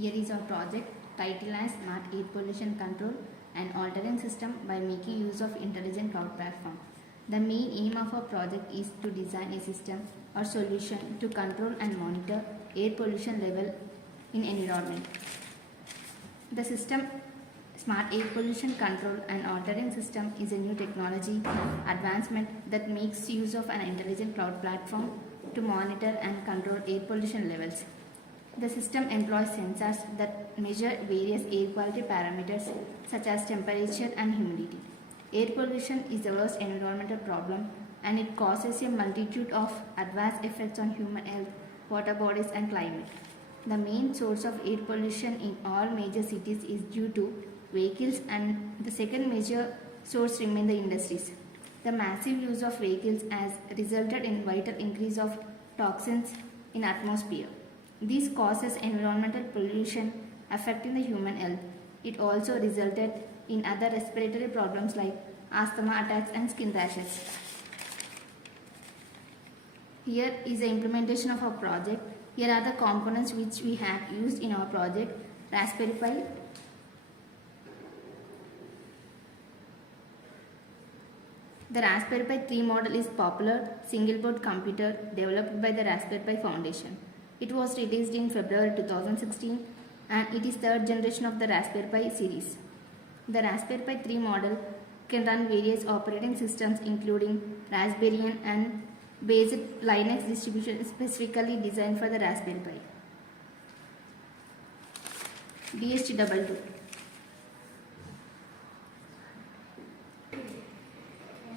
Here is our project titled as Smart Air Pollution Control and Altering System by making use of Intelligent Cloud Platform. The main aim of our project is to design a system or solution to control and monitor air pollution level in environment. The system Smart Air Pollution Control and Altering System is a new technology advancement that makes use of an intelligent cloud platform to monitor and control air pollution levels. The system employs sensors that measure various air quality parameters such as temperature and humidity. Air pollution is the worst environmental problem and it causes a multitude of adverse effects on human health, water bodies, and climate. The main source of air pollution in all major cities is due to vehicles, and the second major source remain the industries. The massive use of vehicles has resulted in vital increase of toxins in atmosphere. This causes environmental pollution affecting the human health. It also resulted in other respiratory problems like asthma attacks and skin rashes. Here is the implementation of our project. Here are the components which we have used in our project. Raspberry Pi, the Raspberry Pi 3 model is popular single-board computer developed by the Raspberry Pi Foundation. It was released in February 2016 and it is third generation of the Raspberry Pi series. The Raspberry Pi 3 model can run various operating systems including Raspberry and based Linux distribution specifically designed for the Raspberry Pi. DHT22.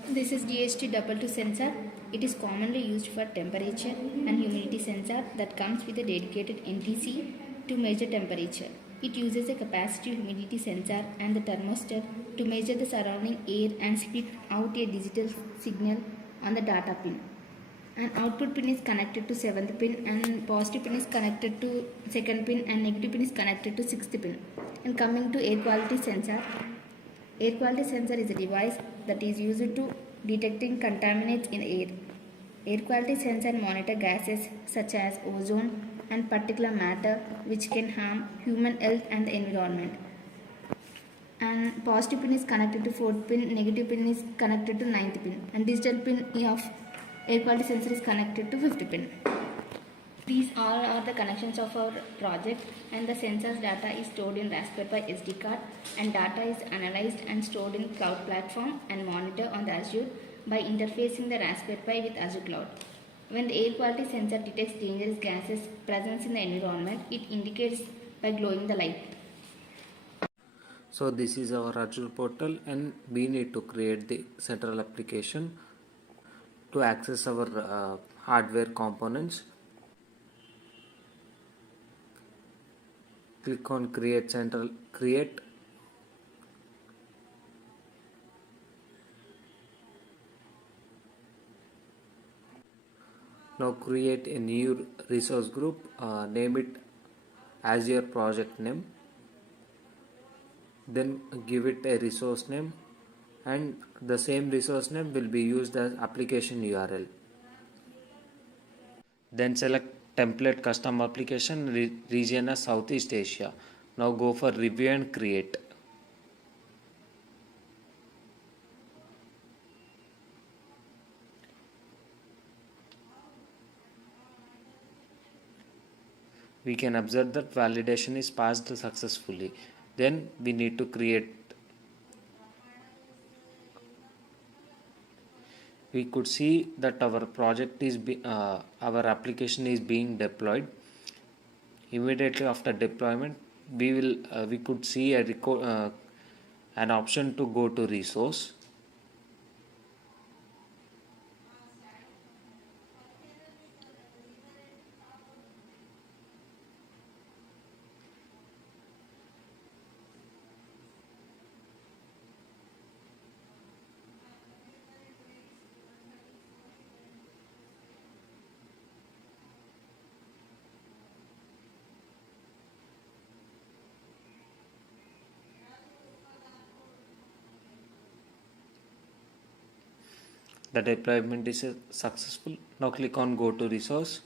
This is DHT22 sensor. It is commonly used for temperature and humidity sensor that comes with a dedicated NTC to measure temperature. It uses a capacitive humidity sensor and the thermostat to measure the surrounding air and spit out a digital signal on the data pin. An output pin is connected to 7th pin and positive pin is connected to 2nd pin and negative pin is connected to 6th pin. And coming to air quality sensor. Air quality sensor is a device that is used to detecting contaminants in air. Air quality sensor monitor gases such as ozone and particulate matter which can harm human health and the environment. And positive pin is connected to 4th pin, negative pin is connected to 9th pin, and digital pin of air quality sensor is connected to 5th pin. These all are the connections of our project, and the sensors data is stored in Raspberry Pi SD card, and data is analyzed and stored in cloud platform and monitored on the Azure by interfacing the Raspberry Pi with Azure Cloud. When the air quality sensor detects dangerous gases presence in the environment, it indicates by glowing the light. So this is our Azure portal and we need to create the central application to access our hardware components. Click on create. Now create a new resource group, name it as your project name, then give it a resource name, and the same resource name will be used as application URL. Then select template custom application region as Southeast Asia. Now go for review and create. We can observe that validation is passed successfully. Then we need to create. We could see that our project is our application is being deployed. Immediately after deployment, we could see an option to go to resource. The deployment is successful. Now click on go to resource.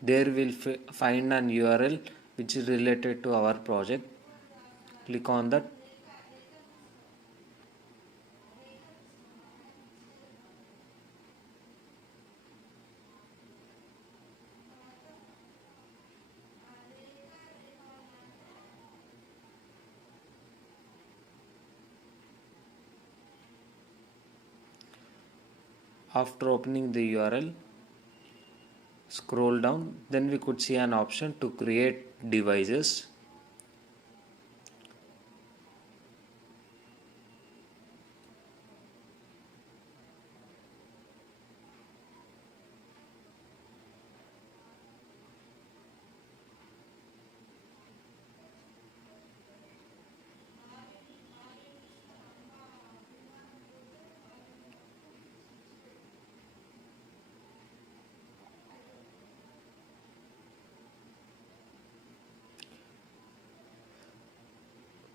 There we'll find an URL which is related to our project. Click on that. After opening the URL, scroll down, then we could see an option to create devices.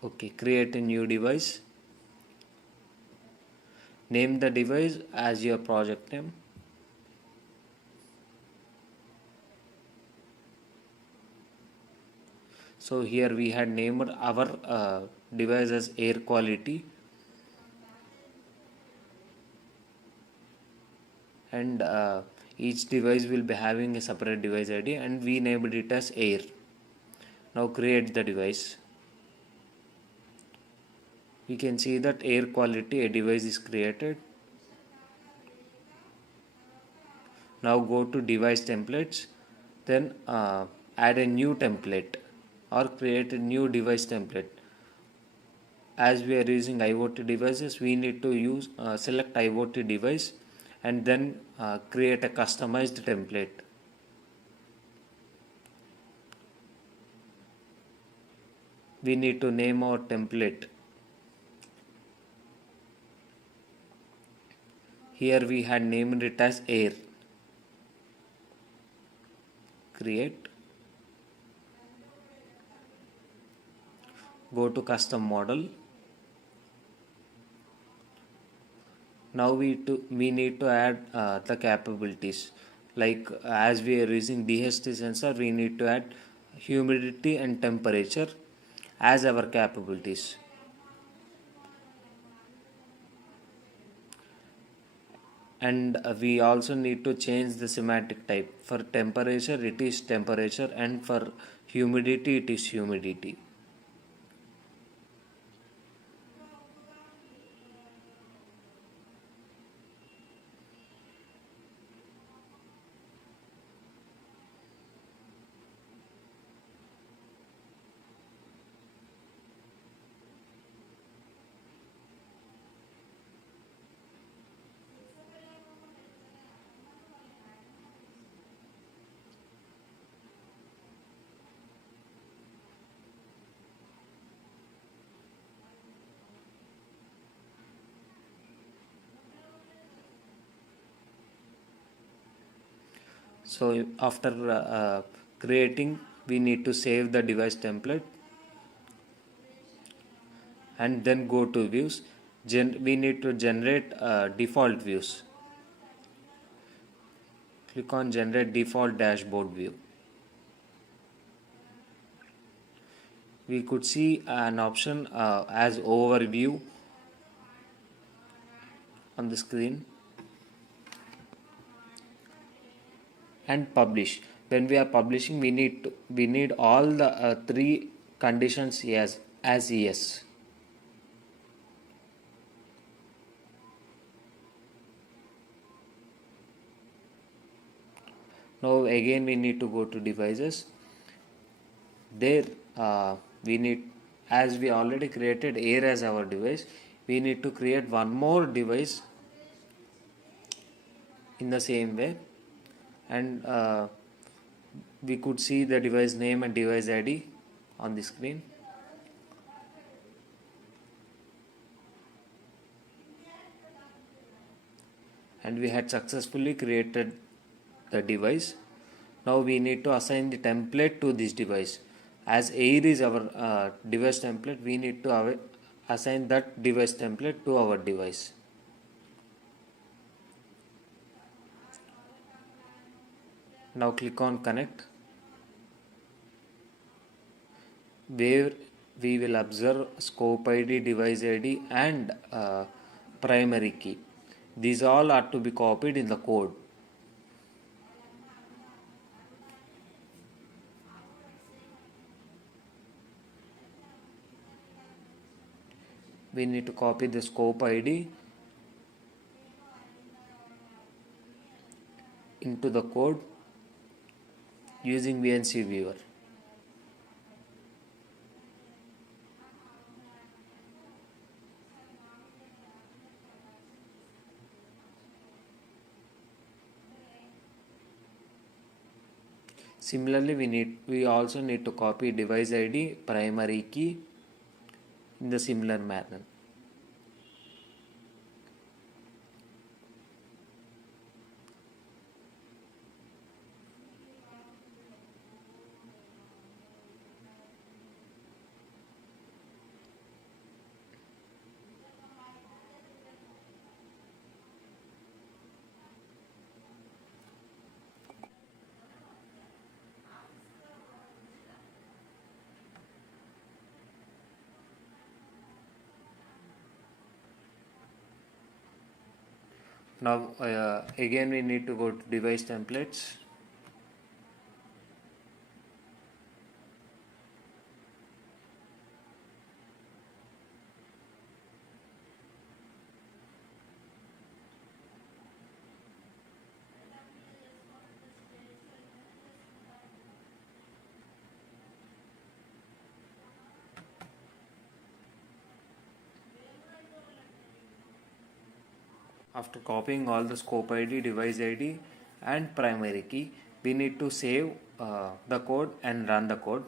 Okay, create a new device. Name the device as your project name. So here we had named our device as air quality, and each device will be having a separate device ID, and we named it as air. Now create the device. We can see that air quality a device is created. Now go to device templates, then add a new template or create a new device template. As we are using IoT devices, we need to use select IoT device and then create a customized template. We need to name our template. Here we had named it as air. Create. Go to custom model. Now we need to add the capabilities. Like as we are using DHT sensor, we need to add humidity and temperature as our capabilities. And we also need to change the semantic type. For temperature it is temperature, and for humidity it is humidity. So after creating, we need to save the device template and then go to views. We need to generate default views. Click on generate default dashboard view. We could see an option as overview on the screen, and publish. When we are publishing, we need all the three conditions as yes. Now again we need to go to devices. There we need, as we already created air as our device, we need to create one more device in the same way, and we could see the device name and device ID on the screen. And we had successfully created the device. Now we need to assign the template to this device. As air is our device template, we need to assign that device template to our device. Now click on connect. where we will observe scope id, device id, and primary key. These all are to be copied in the code. We need to copy the scope id into the code using VNC viewer. Similarly, we also need to copy device id, primary key in the similar manner. Now again we need to go to device templates. After copying all the scope id, device id, and primary key, we need to save the code and run the code.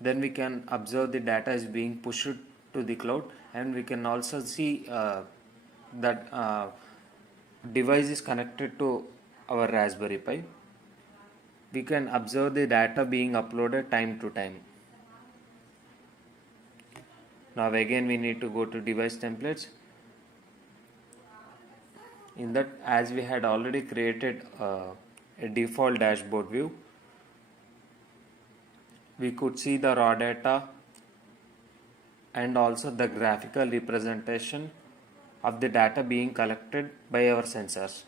Then we can observe the data is being pushed to the cloud, and we can also see that device is connected to our Raspberry Pi. We can observe the data being uploaded time to time. Now again we need to go to device templates. In that, as we had already created a default dashboard view, we could see the raw data and also the graphical representation of the data being collected by our sensors.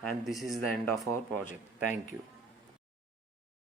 And this is the end of our project. Thank you.